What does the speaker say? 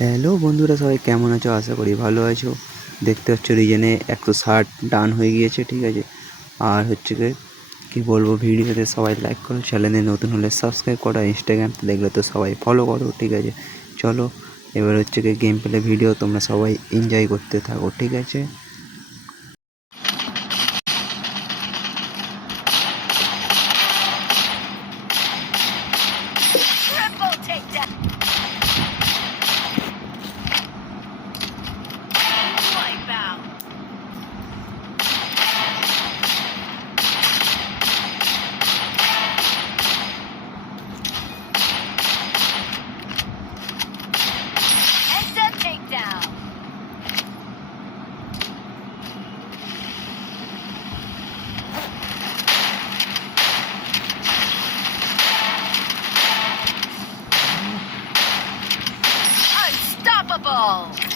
হ্যালো বন্ধুরা, সবাই কেমন আছো? আশা করি ভালো আছো। দেখতে পাচ্ছ রিজেনে 160 ডান হয়ে গিয়েছে, ঠিক আছে। আর হচ্ছে কি বলবো, ভিডিওতে সবাই লাইক করো, চ্যানেলে নতুন হলে সাবস্ক্রাইব করো, ইনস্টাগ্রাম দেখলে তো সবাই ফলো করো, ঠিক আছে। চলো এবার হচ্ছে গেম প্লে ভিডিও, তোমরা সবাই এনজয় করতে থাকো, ঠিক আছে। Triple takedown. Wipeout. Headset takedown. Unstoppable.